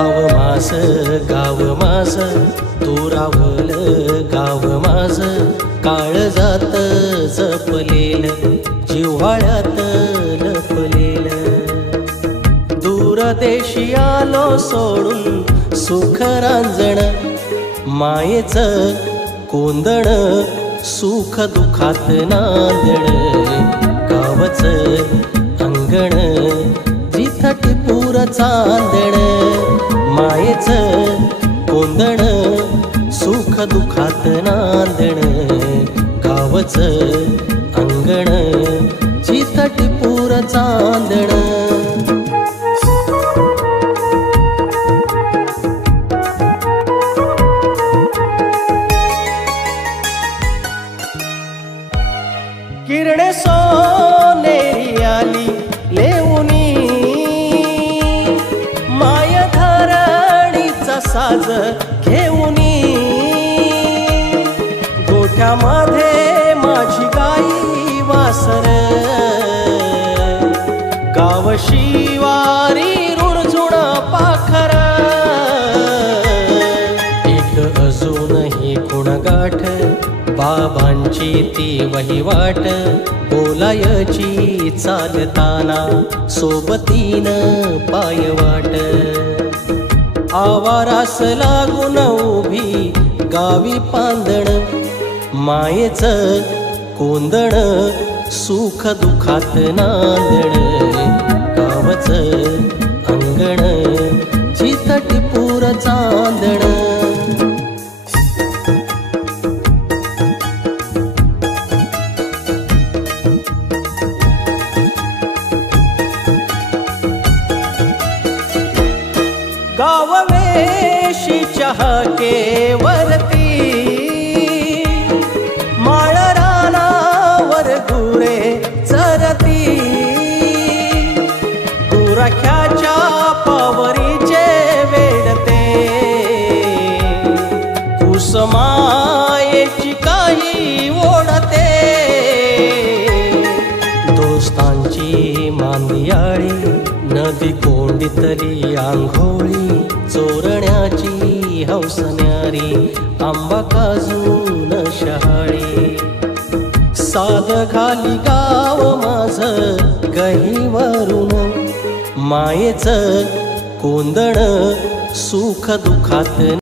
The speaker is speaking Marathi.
गाव माझ दुरावल गाव माझ काळजात जपलेल जिव्हाळ्यात लपलेल दूरदेशी आलो सोडून सुख रांजण मायेच कोंदण सुख दुखात नांदण गावच अंगण जिथं टिपूर चांदण मायेच कोंदण सुख दुखात नांदण गावच अंगण जिथं टिपूर चांदण किरणे सोनेरी आली लेऊनी माय धरणीचा साज घेऊनी गोठ्यामध्ये माझी गाई वासर गाव शिवारी रुणझुण पाखर एक अजूनही गुणगाठ बाबांची ती वहिवाट बोलायची चालताना सोबतीन पायवाट आवारास लागून उभी गावी पांदण मायेच कोंदण सुख दुखात नांदण गावच अंगण जिथं टिपूर चांदण गाव वेशीच्या हाकेवरती माळ रानावर गुरे चरती गुराख्याच्या पावरीचे वेडते कुसमायेची काही ओढते दोस्तांची मांदियाळी नदी कोंडीतली आंघोळी चोरण्याची हौसन्यारी आंबा काजून शहाळी साध खाली गाव माझ गहीवरून मायेच कोंदण सुख दुखात